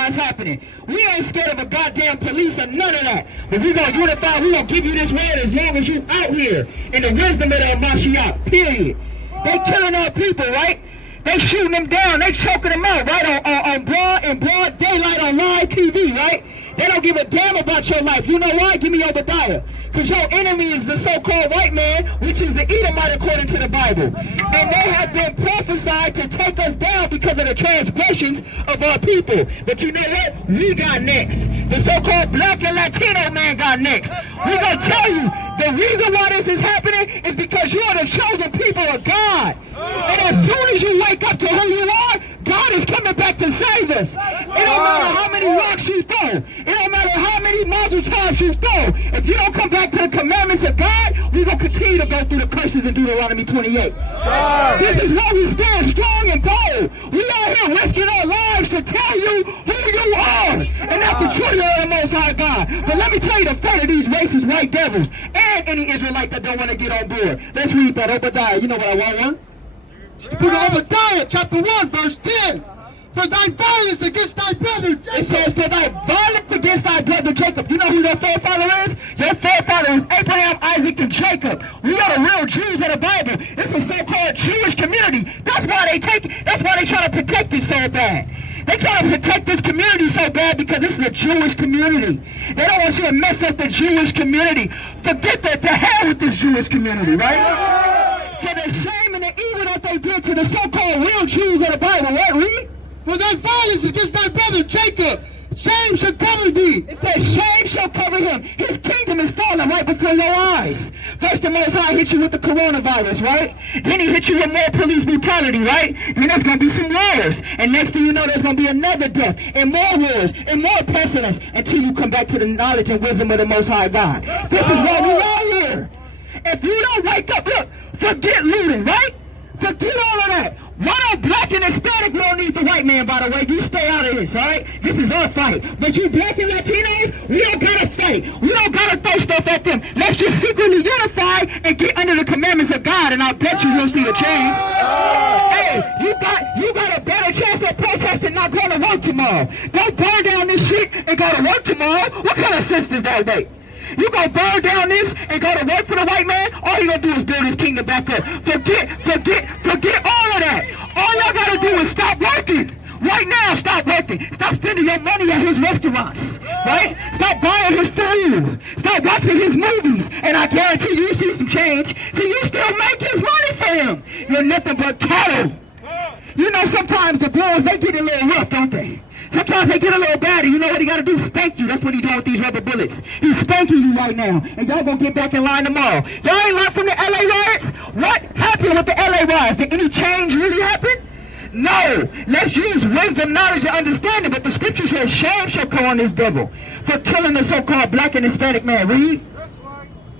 why it's happening. We ain't scared of a goddamn police or none of that. But we gonna unify, we gonna give you this word as long as you out here in the wisdom of the Mashiach, period. They killing our people, right? They shooting them down, they choking them out, right? On broad daylight on live TV, right? They don't give a damn about your life. You know why? Give me Obadiah. Because your enemy is the so-called white man, which is the Edomite according to the Bible. And they have been prophesied to take us down because of the transgressions of our people. But you know what? We got next. The so-called black and Latino man got next. We're going to tell you, the reason why this is happening is because you are the chosen people of God. And as soon as you wake up to who you are, God is coming back to save us. It don't matter how many rocks you throw. It don't matter how many muzzle times you throw. If you don't come back to the commandments of God, we're going to continue to go through the curses in Deuteronomy 28. This is why we stand strong and bold. We are here risking our lives to tell you who you are. And not the children of the Most High God. But let me tell you the fate of these racist white devils and any Israelite that don't want to get on board. Let's read that. Obadiah. You know what I want? Book of Obadiah, chapter 1, verse 10. For thy violence against thy brother Jacob. It says, for thy violence against thy brother Jacob. You know who your forefather is? Your forefather is Abraham, Isaac, and Jacob. We are the real Jews of the Bible. It's a so-called Jewish community. That's why they try to protect it so bad. They try to protect this community so bad because this is a Jewish community. They don't want you to mess up the Jewish community. Forget that, to hell with this Jewish community, right? For the shame and the evil that they did to the so-called real Jews of the Bible, right? Read. For thy violence against thy brother Jacob, shame shall cover thee. It says shame shall cover him. His kingdom is falling right before your eyes. First the Most High hit you with the coronavirus, right? Then he hit you with more police brutality, right? Then there's going to be some wars. And next thing you know, there's going to be another death, and more wars, and more pestilence, until you come back to the knowledge and wisdom of the Most High God. This is why we are here. If you don't wake up, look, forget looting, right? Forget all of that. Why don't black and Hispanic don't need the white man, by the way? You stay out of this, all right? This is our fight. But you black and Latinos, we don't got to fight. We don't got to throw stuff at them. Let's just secretly unify and get under the commandments of God, and I bet you'll see the change. Hey, you got a better chance at protesting not going to work tomorrow. Don't burn down this shit and go to work tomorrow. What kind of sense does that make? You gonna burn down this and go to work for the white man? All you gonna do is build his kingdom back up. Forget all of that. All y'all gotta do is stop working. Right now, stop working. Stop spending your money at his restaurants, right? Stop buying his food. Stop watching his movies. And I guarantee you see some change. So you still make his money for him. You're nothing but cattle. You know, sometimes the boys, they get a little rough, don't they? Sometimes they get a little bad, and you know what he got to do? Spank you. That's what he's doing with these rubber bullets. He's spanking you right now, and y'all going to get back in line tomorrow. Y'all ain't learned from the L.A Riots? What happened with the L.A Riots? Did any change really happen? No. Let's use wisdom, knowledge, and understanding, but the scripture says shame shall come on this devil for killing the so-called black and Hispanic man. Read.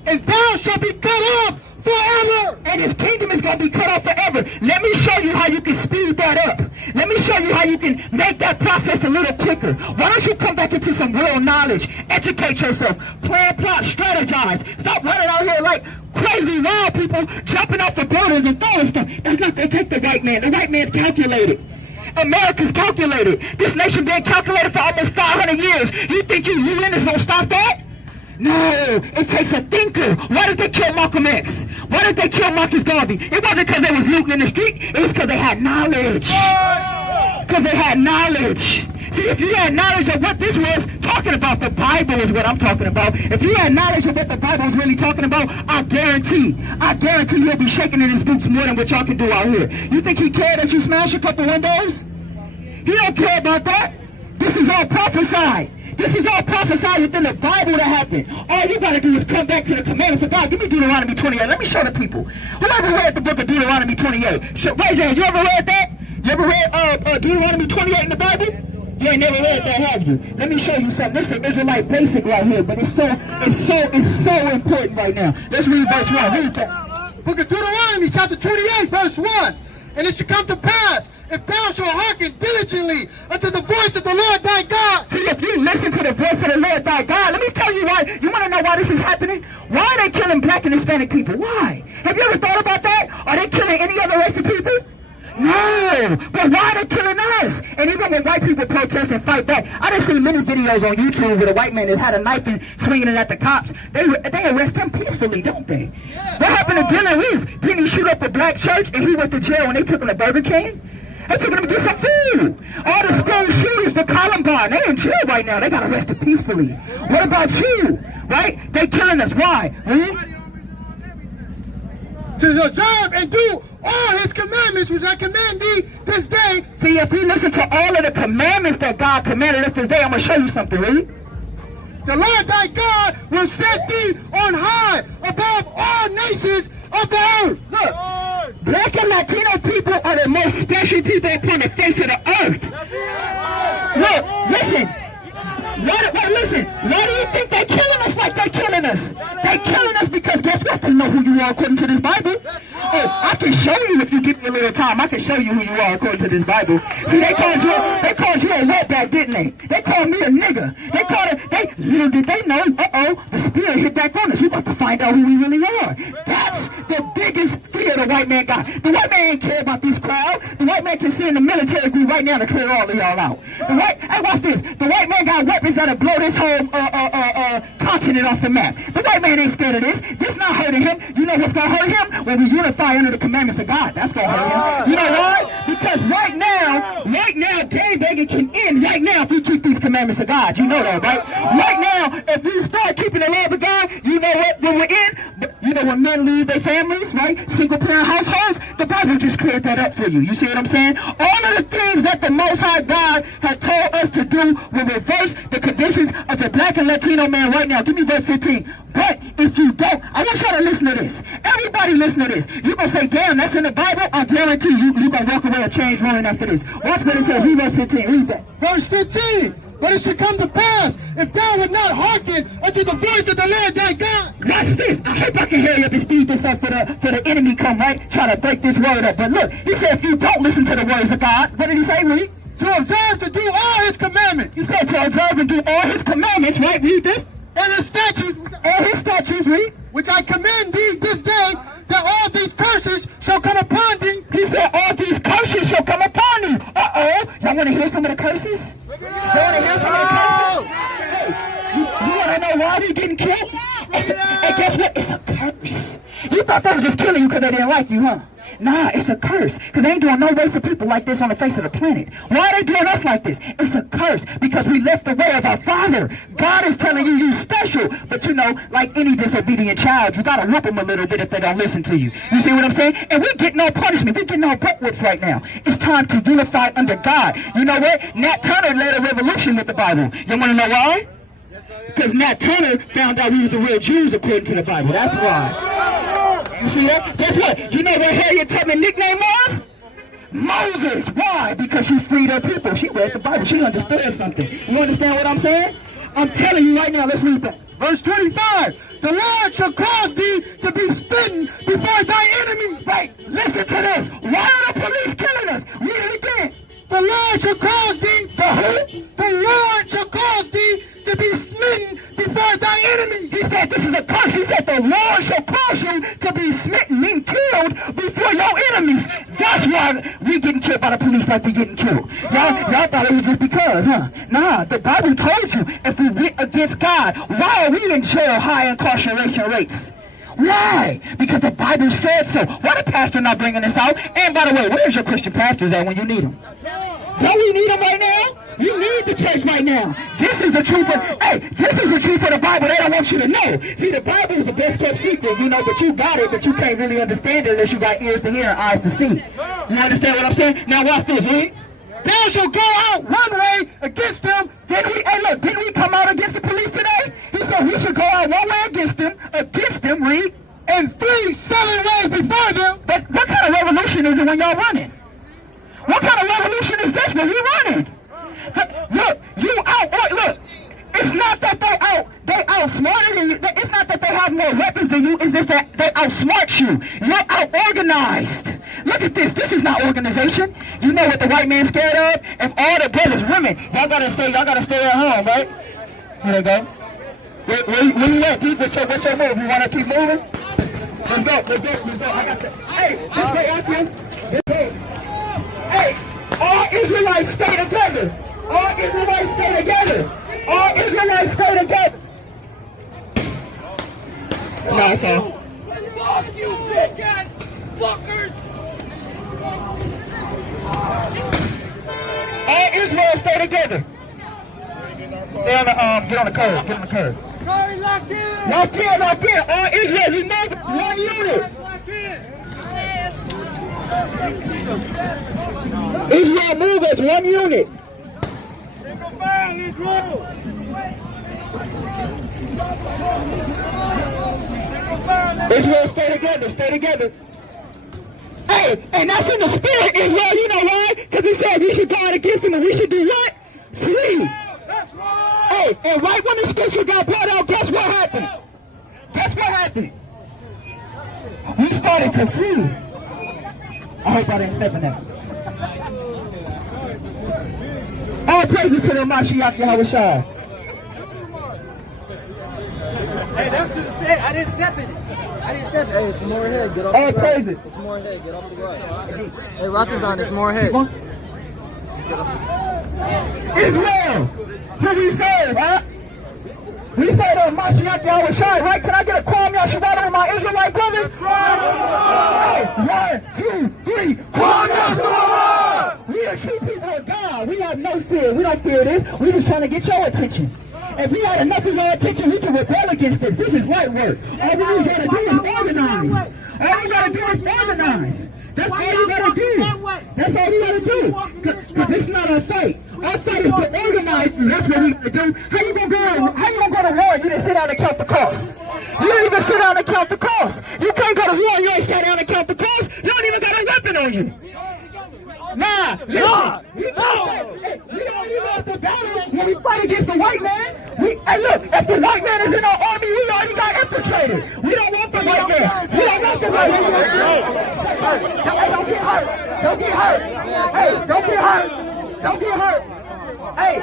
And thou shalt be cut off forever. And his kingdom is going to be cut off forever. Let me show you how you can speed that up. Let me show you how you can make that process a little quicker. Why don't you come back into some real knowledge? Educate yourself. Plan, plot, strategize. Stop running out here like crazy wild people jumping off the buildings and throwing stuff. That's not going to take the white man. The white man's calculated. America's calculated. This nation been calculated for almost 500 years. You think you UN is going to stop that? No, it takes a thinker. Why did they kill Malcolm X? Why did they kill Marcus Garvey? It wasn't because they was looting in the street. It was because they had knowledge. Because they had knowledge. See, if you had knowledge of what this was talking about, the Bible is what I'm talking about. If you had knowledge of what the Bible is really talking about, I guarantee you'll be shaking in his boots more than what y'all can do out here. You think he cared that you smash a couple windows? He don't care about that. This is all prophesied. This is all prophesied within the Bible to happen. All you got to do is come back to the commandments of God. Give me Deuteronomy 28. Let me show the people. Who ever read the book of Deuteronomy 28? Raise your hand. You ever read that? You ever read Deuteronomy 28 in the Bible? You ain't never read that, have you? Let me show you something. This is Israelite basic right here, but it's so important right now. Let's read verse 1. Read that. Book of Deuteronomy, chapter 28, verse 1. And it shall come to pass, if thou shalt hearken diligently unto the voice of the Lord thy God. See, if you listen to the voice of the Lord thy God, let me tell you why. You want to know why this is happening? Why are they killing black and Hispanic people? Why? Have you ever thought about that? Are they killing any other race of people? No, but why are they killing us? And even when white people protest and fight back, I done seen many videos on YouTube where a white man that had a knife and swinging it at the cops. They arrest him peacefully, don't they? Yeah. What happened to Dylan Reeve? Didn't he shoot up a black church and he went to jail when they took him to Burger King? They took him to get some food. All the school shooters for Columbine, they in jail right now. They got arrested peacefully. What about you? Right? They killing us. Why? To observe and do all his commandments which I command thee this day. See, if we listen to all of the commandments that God commanded us this day, I'm going to show you something, read. The Lord thy God will set thee on high above all nations of the earth. Look, black and Latino people are the most special people upon the face of the earth. Look, listen. Listen, why do you think they're killing us like they're killing us? They're killing us because guess what? They know who you are according to this Bible. Oh, I can show you if you give me a little time. I can show you who you are according to this Bible. See, they called you a wetback, didn't they? They called me a nigger. Little did they know, the spirit hit back on us. We about to find out who we really are. That's the biggest fear the white man got. The white man ain't care about this crowd. The white man can send the military group right now to clear all of y'all out. Hey, watch this. The white man got weapons that'll blow this whole continent off the map. The white man ain't scared of this. This not hurting him. You know what's gonna hurt him? When we unify under the commandments of God. That's gonna hurt him. You know why? Because right now, gay begging can end right now if we keep these commandments of God. You know that, right? Right now, if we start keeping the laws of God, you know what? When we're in, you know when men leave their families, right? Single parent households, the Bible just cleared that up for you. You see what I'm saying? All of the things that the Most High God had told us to do will reverse the conditions of the black and Latino man right now. Give me verse 15. But if you don't, I want y'all to listen to this. Everybody listen to this. You're going to say, damn, that's in the Bible. I guarantee you're going to walk away and change running after this. Watch what it says. Read verse 15. Read that. Verse 15. But it should come to pass, if thou would not hearken unto the voice of the Lord thy God. Watch this. I hope I can hurry up and speed this up for the enemy come, right? Try to break this word up. But look, he said if you don't listen to the words of God, what did he say, read? To observe to do all his commandments. He said to observe and do all his commandments, right? Read this. And his statutes. And his statutes, read. Which I command thee this day, that all these curses shall come upon thee. He said all these curses shall come upon you. Y'all want to hear some of the curses? Y'all want to hear some of the curses? Hey, you want to know why we getting killed? And guess what? It's a curse. You thought they were just killing you because they didn't like you, huh? Nah, it's a curse. Because they ain't doing no race of people like this on the face of the planet. Why are they doing us like this? It's a curse. Because we left the way of our Father. God is telling you you're special. But you know, like any disobedient child, you got to whoop them a little bit if they don't listen to you. You see what I'm saying? And we get no punishment. We get no butt whips right now. It's time to unify under God. You know what? Nat Turner led a revolution with the Bible. You want to know why? Because Nat Turner found out we was the real Jews according to the Bible. That's why. You see that? Guess what? You know what Harriet Tubman's nickname was? Moses. Why? Because she freed her people. She read the Bible. She understood something. You understand what I'm saying? I'm telling you right now. Let's read that. Verse 25. The Lord shall cause thee to be smitten before thy enemies. Right. Listen to this. Why are the police killing us? Read it again. The Lord shall cause thee. The who? The Lord shall cause thee to be smitten before thy enemies. He said this is a curse. He said the Lord shall cause you to be smitten, mean killed before your enemies. That's why we getting killed by the police like we getting killed. Y'all thought it was just because, huh? Nah, the Bible told you if we went against God, why are we in jail high incarceration rates? Why? Because the Bible said so. Why the pastor not bringing this out? And by the way, where's your Christian pastors at when you need them? Don't we need them right now? You need the church right now. This is the truth this is the truth of the Bible. They don't want you to know. See, the Bible is the best kept secret, you know, but you got it, but you can't really understand it unless you got ears to hear and eyes to see. You understand what I'm saying? Now watch this, read. Thou shalt go out one way against them. Didn't we come out against the police today? He said we should go out one way against them, read. And flee 7 ways before them. But what kind of revolution is it when y'all running? What kind of revolution is this when we running? Look, look, it's not that they outsmarted you. It's not that they have more weapons than you. It's just that they outsmart you. You're out-organized. Look at this. This is not organization. You know what the white man's scared of? If all the brothers, women, y'all gotta stay at home, right? Here they go. Where you at, Keith? What's your move? You wanna keep moving? Let's go. I got that. Hey, let's go, Matthew. Let's go. Israelites stay together. All Israelites stay together. All Israelites stay together. No, it's all. Fuck you, bitch ass fuckers! All Israel stay together. Stay on the get on the curb. Get on the curb. Sorry, locked in! Lock in, lock in. All Israel, we move one unit. Locked in! Israel move as one unit. Single file, let's roll! Israel, stay together, stay together. Hey, and that's in the spirit, Israel, you know why? Because it said we should guard against them and we should do what? Flee. That's right! Hey, and right when the scripture got brought out, guess what happened? Guess what happened? We started to flee. I hope I didn't step in that. All praises to the Mashiach Yahushua. Hey, that's to the state. I didn't step in it. I didn't step in it. Hey, it's more ahead. Get off All the grass. praises. It's more ahead. Get off the grass. Hey, Ratazan, it's more ahead. Israel, who we serve, huh? We serve the Mashiach Yahushua, right? Can I get a Kwam Yasharada with my Israelite brothers? Hey, 1, 2, 3. Kwam Yasharada! We are true people of God. We have no fear. We don't fear this. We just trying to get your attention. If we had enough of your attention, we can rebel against this. This is light work. All we gotta do is organize. All we gotta do is organize. That's all you gotta do. That's all you gotta do. Because it's not our fight. Our fight is to organize you. That's what we gotta do. How you gonna go to war? You didn't sit down and count the cost. You didn't even sit down and count the cost. You can't go to war. You ain't sat down and count the cost. You don't even got a weapon on you. Nah, listen. We already lost the battle when we fight against the white man. Hey, look, if the white man is in our army, we already got infiltrated. We don't want the white man. We don't want the white man. Hey, don't get hurt. Don't get hurt. Hey, don't get hurt. Don't get hurt. Hey,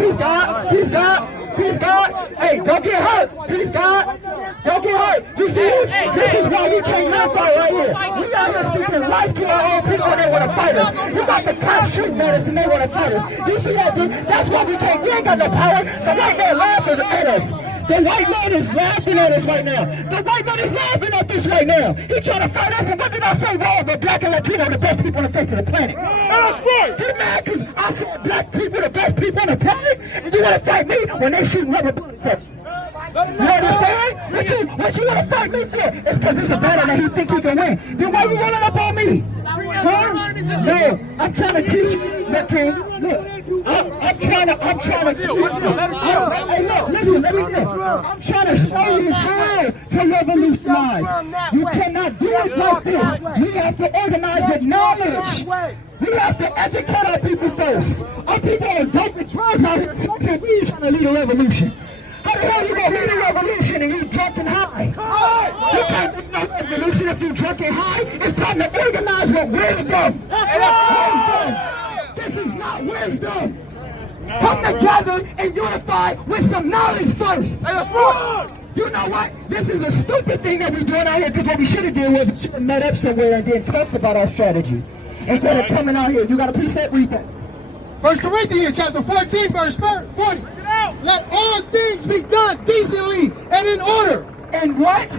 peace God. Peace God. Peace God. Hey, don't get hurt. Peace God. Don't get hurt. You see this? This is why we can't not fight right here. We out here speaking life to our own people and they want to fight us. You got the cops shooting at us and they want to fight us. You see that, dude? That's why we can't. We ain't got no power. The white man laughing at us. The white man is laughing at us right now. The white man is laughing at this right now. He trying to fight us, and what did I say wrong? But black and Latino are the best people on the face of the planet. That's right! He mad because I said black people the best people on the planet? And you want to fight me when they shooting rubber bullets at you? You understand? What you want to fight me for? It's because it's a battle that he think he can win. Then why you running up on me? Huh? No, I'm trying to teach you. Look, King, look. I'm trying to. Hey, look, listen, let me do. I'm trying to show you how to revolutionize. You cannot do it like this. We have to organize with knowledge. We have to educate our people first. Our people are dope and drugs out here, so can we trying to lead a revolution? How the hell you gonna lead a revolution and you drunk and high? You can't do no revolution if you drunk and high. It's time to organize with wisdom. Wisdom. This is not wisdom. Come together and unify with some knowledge first. You know what? This is a stupid thing that we're doing out here because what we should have done was we should have met up somewhere and then talked about our strategy. Instead of coming out here. You got a precept? Read that. 1 Corinthians chapter 14, verse 40. Let all things be done decently and in order. And what?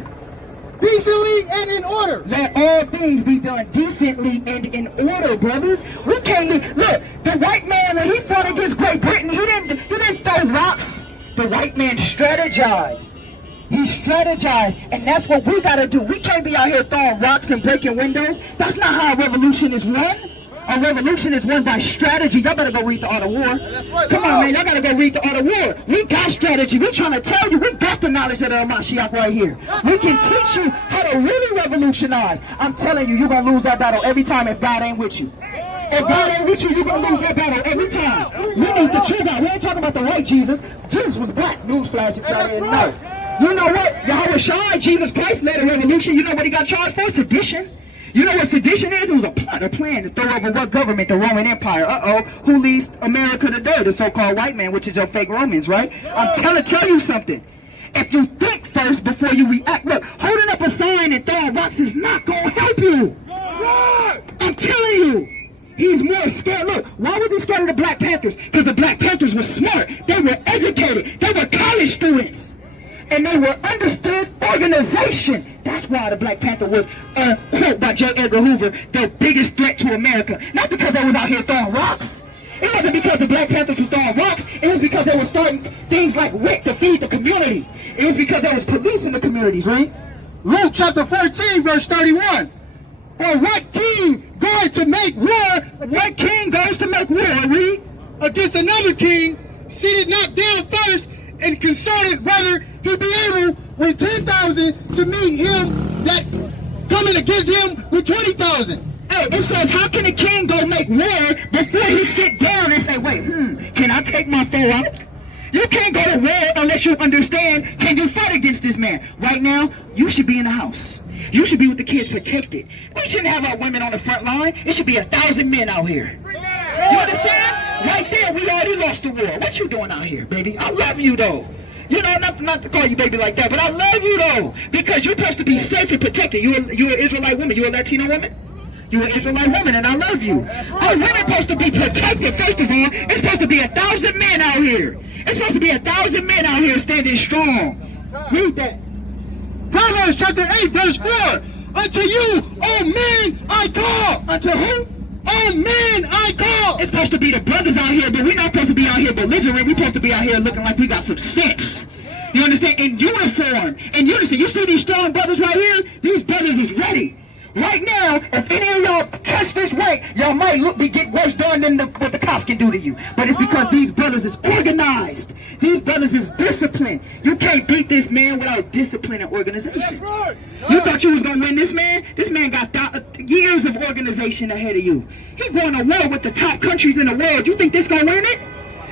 Decently and in order. Let all things be done decently and in order, brothers. We can't look. The white man, when he fought against Great Britain, he didn't throw rocks. The white man strategized. He strategized, and that's what we gotta do. We can't be out here throwing rocks and breaking windows. That's not how a revolution is won. A revolution is won by strategy. Y'all better go read the Art of War. Come on, man. Y'all gotta go read the Art of War. We got strategy. We're trying to tell you. We got the knowledge of the Mashiach right here. We can teach you how to really revolutionize. I'm telling you, you're gonna lose that battle every time if God ain't with you. If God ain't with you, you're gonna lose that battle every time. We need the trigger. We ain't talking about the white Jesus. Jesus was black. Newsflash, if y'all didn't know. You know what? Yahushua, Jesus Christ, led a revolution. You know what he got charged for? Sedition. You know what sedition is? It was a plot, a plan to throw over what government? The Roman Empire. Who leads America today? The so-called white man, which is your fake Romans, right? I'm tell you something. If you think first before you react, look, holding up a sign and throwing rocks is not going to help you. I'm telling you. He's more scared. Look, why was he scared of the Black Panthers? Because the Black Panthers were smart. They were educated. They were college students. And they were understood organization. That's why the Black Panther was, quote by J. Edgar Hoover, the biggest threat to America. Not because they was out here throwing rocks. It wasn't because the Black Panthers was throwing rocks. It was because they were starting things like WIC to feed the community. It was because they was policing the communities, right? Luke chapter 14, verse 31. Or what king going to make war? What king goes to make war, read? Against another king, seated not down first, and consulted whether he be able with 10,000 to meet him that coming against him with 20,000. Hey, it says, how can a king go make war before he sit down and say, wait, can I take my foe out? You can't go to war unless you understand, can you fight against this man? Right now, you should be in the house. You should be with the kids protected. We shouldn't have our women on the front line. It should be 1,000 men out here. You understand? Right there, we already lost the war. What you doing out here, baby? I love you, though. You know, not to call you baby like that, but I love you, though. Because you're supposed to be safe and protected. You're an Israelite woman. You're a Latino woman? You're an Israelite woman, and I love you. Our women supposed to be protected, first of all. It's supposed to be 1,000 men out here. It's supposed to be 1,000 men out here standing strong. Read that. Proverbs chapter 8, verse 4. Unto you, O men, I call. Unto who? O men, I call. It's supposed to be the brothers out here, but we're not supposed to be out here belligerent. We're supposed to be out here looking like we got some sense. You understand? In uniform. In unison. You see these strong brothers right here? These brothers is ready. Right now, if any of y'all touch this weight, y'all might get worse done than what the cops can do to you. But it's because these brothers is organized. These brothers is disciplined. You can't beat this man without discipline and organization. That's right. You thought you was going to win this man? This man got years of organization ahead of you. He going to war with the top countries in the world. You think this going to win it?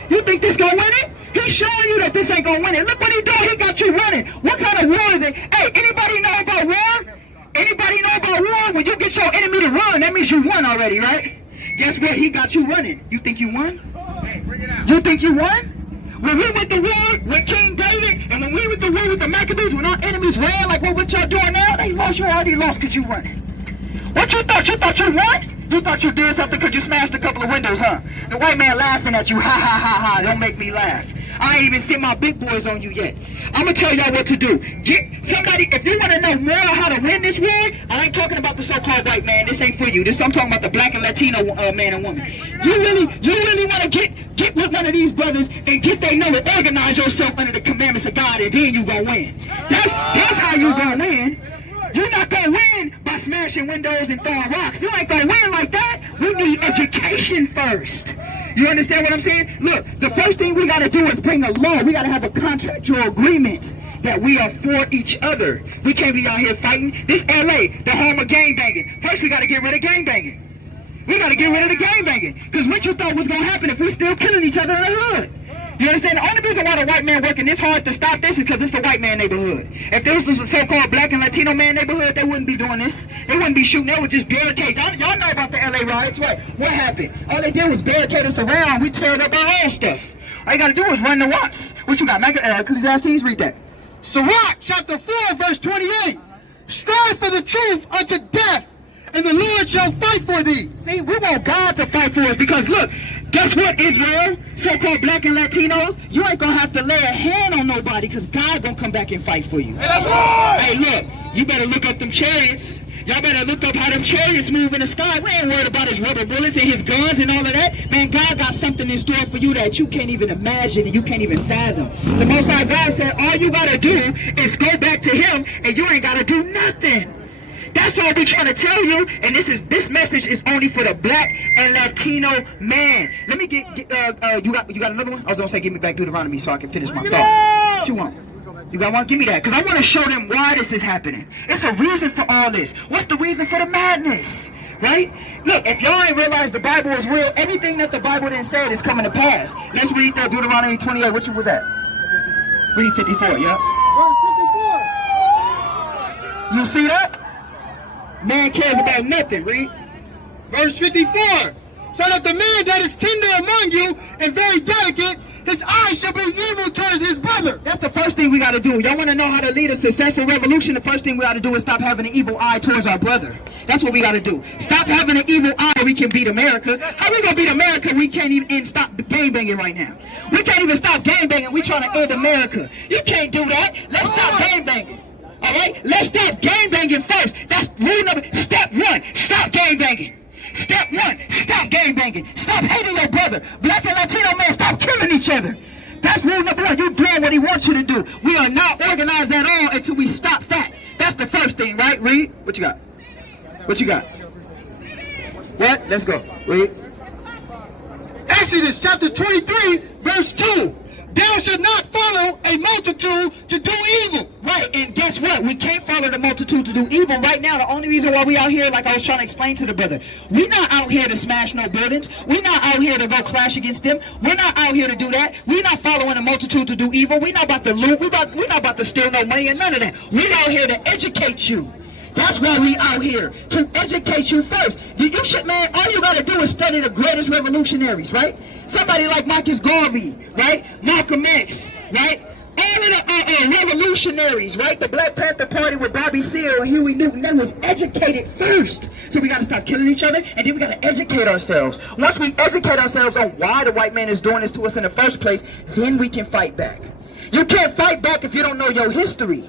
You think this going to win it? He's showing you that this ain't going to win it. Look what he doing. He got you running. What kind of war is it? Hey, anybody know about war? Anybody know about war? When you get your enemy to run, that means you won already, right? Guess what? He got you running. You think you won? Hey, bring it out. You think you won? When we went to war with King David, and when we went to war with the Maccabees, when our enemies ran like what y'all doing now, they lost. You already lost because you running. What you thought? You thought you won? You thought you did something because you smashed a couple of windows, huh? The white man laughing at you. Ha, ha, ha, ha. Don't make me laugh. I ain't even sent my big boys on you yet. I'm going to tell y'all what to do. Get somebody, if you want to know more how to win this war, I ain't talking about the so-called white man. This ain't for you. I'm talking about the black and Latino man and woman. You really want to get with one of these brothers and get their number, organize yourself under the commandments of God, and then you going to win. That's how you going to win. You're not going to win by smashing windows and throwing rocks. You ain't going to win like that. We need education first. You understand what I'm saying? Look, the first thing we got to do is bring a law. We got to have a contractual agreement that we are for each other. We can't be out here fighting. This L.A., the home of gang banging. First, we got to get rid of gang banging. We got to get rid of the gang banging. Because what you thought was going to happen if we still killing each other in the hood? You understand? The only reason why the white man working this hard to stop this is because it's the white man neighborhood. If this was a so-called black and Latino man neighborhood, they wouldn't be doing this. They wouldn't be shooting. They would just barricade. Y'all know about the L.A Riots. What happened? All they did was barricade us around. We teared up our own stuff. All you got to do is run the rocks. What you got? Ecclesiastes, read that. Sirach chapter 4, verse 28. Strive for the truth unto death, and the Lord shall fight for thee. See, we want God to fight for us because, look, guess what, Israel, so-called black and Latinos, you ain't going to have to lay a hand on nobody because God going to come back and fight for you. Hey, that's right. Hey, look, you better look up them chariots. Y'all better look up how them chariots move in the sky. We ain't worried about his rubber bullets and his guns and all of that. Man, God got something in store for you that you can't even imagine and you can't even fathom. The Most High God said, all you got to do is go back to him and you ain't got to do nothing. That's all we're trying to tell you, and this message is only for the black and Latino man. Let me get you got another one? I was gonna say give me back Deuteronomy so I can finish my thought. What you want? You got one? Give me that, because I want to show them why this is happening. It's a reason for all this. What's the reason for the madness? Right? Look, if y'all ain't realized the Bible is real, everything that the Bible didn't say is coming to pass. Let's read that Deuteronomy 28. Which was that? Read 54, yeah. You see that? Man cares about nothing, read. Verse 54. So that the man that is tender among you and very delicate, his eyes shall be evil towards his brother. That's the first thing we got to do. Y'all want to know how to lead a successful revolution? The first thing we got to do is stop having an evil eye towards our brother. That's what we got to do. Stop having an evil eye. We can beat America. How we gonna beat America? We can't even stop gang banging right now. We can't even stop gang banging. We trying to end America. You can't do that. Let's stop gang banging. All right? Let's stop gang banging first. That's rule number. Step one. Stop gang banging. Step one. Stop gang banging. Stop hating your brother. Black and Latino men, stop killing each other. That's rule number one. You're doing what he wants you to do. We are not organized at all until we stop that. That's the first thing, right? Read. What you got? What you got? What? Let's go. Read. Exodus chapter 23, verse 2. Thou shalt not follow a multitude to do evil. Right, and guess what? We can't follow the multitude to do evil. Right now, the only reason why we out here, like I was trying to explain to the brother, we're not out here to smash no buildings. We're not out here to go clash against them. We're not out here to do that. We're not following the multitude to do evil. We're not about to loot. We're not about to steal no money and none of that. We're out here to educate you. That's why we out here, to educate you first. You should, man, all you gotta do is study the greatest revolutionaries, right? Somebody like Marcus Garvey, right? Malcolm X, right? All of the revolutionaries, right? The Black Panther Party with Bobby Seale and Huey Newton, they was educated first. So we gotta stop killing each other, and then we gotta educate ourselves. Once we educate ourselves on why the white man is doing this to us in the first place, then we can fight back. You can't fight back if you don't know your history.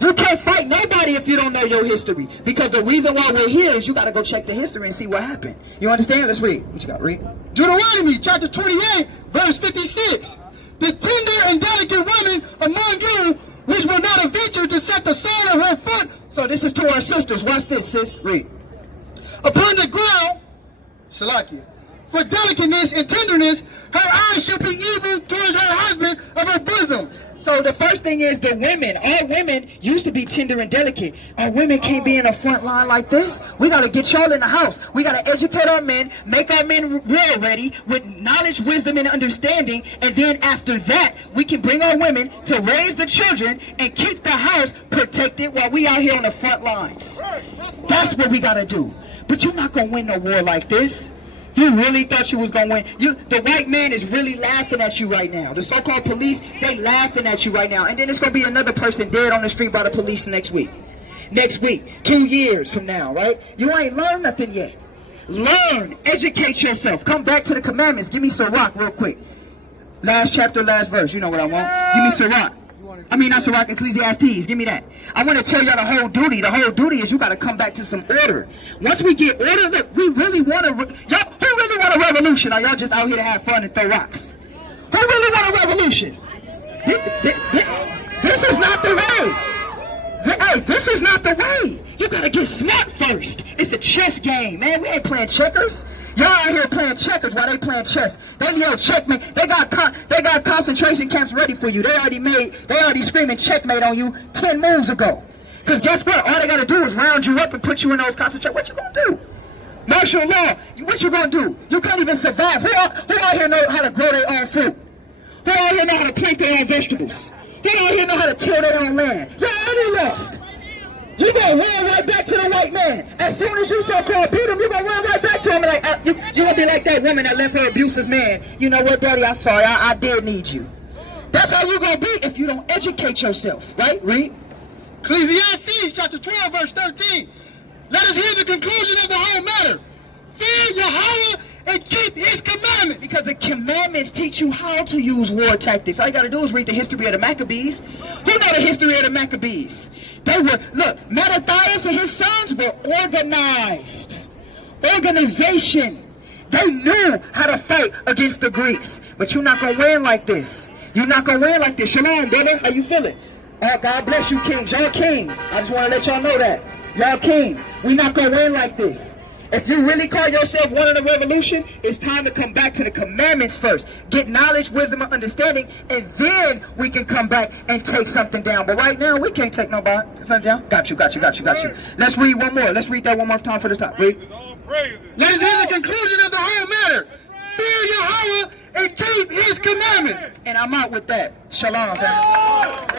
You can't fight nobody if you don't know your history. Because the reason why we're here is you got to go check the history and see what happened. You understand? Let's read. What you got? Read. Deuteronomy chapter 28, verse 56. The tender and delicate woman among you, which will not venture to set the sole of her foot. So this is to our sisters. Watch this, sis. Read. Upon the ground, Shalakia, for delicateness and tenderness, her eyes shall be evil towards her husband of her bosom. So the first thing is the women. Our women used to be tender and delicate. Our women can't be in a front line like this. We got to get y'all in the house. We got to educate our men, make our men real ready with knowledge, wisdom, and understanding. And then after that, we can bring our women to raise the children and keep the house protected while we out here on the front lines. That's what we got to do. But you're not going to win no war like this. You really thought you was going to win. The white man is really laughing at you right now. The so-called police, they laughing at you right now. And then it's going to be another person dead on the street by the police next week. Next week, 2 years from now, right? You ain't learned nothing yet. Learn. Educate yourself. Come back to the commandments. Give me Sirach real quick. Last chapter, last verse. You know what I want. Give me Sirach. I mean, not Sirach, Ecclesiastes. Give me that. I want to tell y'all the whole duty. The whole duty is you got to come back to some order. Once we get order, look, we really want to... Y'all, who really want a revolution? Are y'all just out here to have fun and throw rocks? Who really want a revolution? This is not the way. Hey, this is not the way. You got to get smart first. It's a chess game, man. We ain't playing checkers. Y'all out here playing checkers while they playing chess. They yell checkmate. They got concentration camps ready for you. They already screaming checkmate on you 10 moves ago. Because guess what? All they got to do is round you up and put you in those concentration. What you gonna do? Martial law. What you gonna do? You can't even survive. Who out here know how to grow their own fruit? Who out here know how to plant their own vegetables? Who out here know how to till their own land? Y'all already lost. You gonna run right back to the white man. As soon as you so-called beat him, you gonna run right back to him. Like you gonna be like that woman that left her abusive man. You know what, Daddy? I'm sorry. I did need you. That's how you gonna be if you don't educate yourself, right? Read. Ecclesiastes chapter 12, verse 13. Let us hear the conclusion of the whole matter. Fear Yahweh and keep his commandments. Because the commandments teach you how to use war tactics. All you got to do is read the history of the Maccabees. Who know the history of the Maccabees? They were, look, Mattathias and his sons were organized. Organization. They knew how to fight against the Greeks. But you're not going to win like this. You're not going to win like this. Shalom, brother. How you feeling? God bless you, kings. Y'all kings. I just want to let y'all know that. Y'all kings. We're not going to win like this. If you really call yourself one in the revolution, it's time to come back to the commandments first. Get knowledge, wisdom, and understanding, and then we can come back and take something down. But right now, we can't take nobody. Something down? Got you. Let's read one more. Let's read that one more time for the top. Read. Let us hear the conclusion of the whole matter. Fear Yahweh and keep his commandments. And I'm out with that. Shalom, family.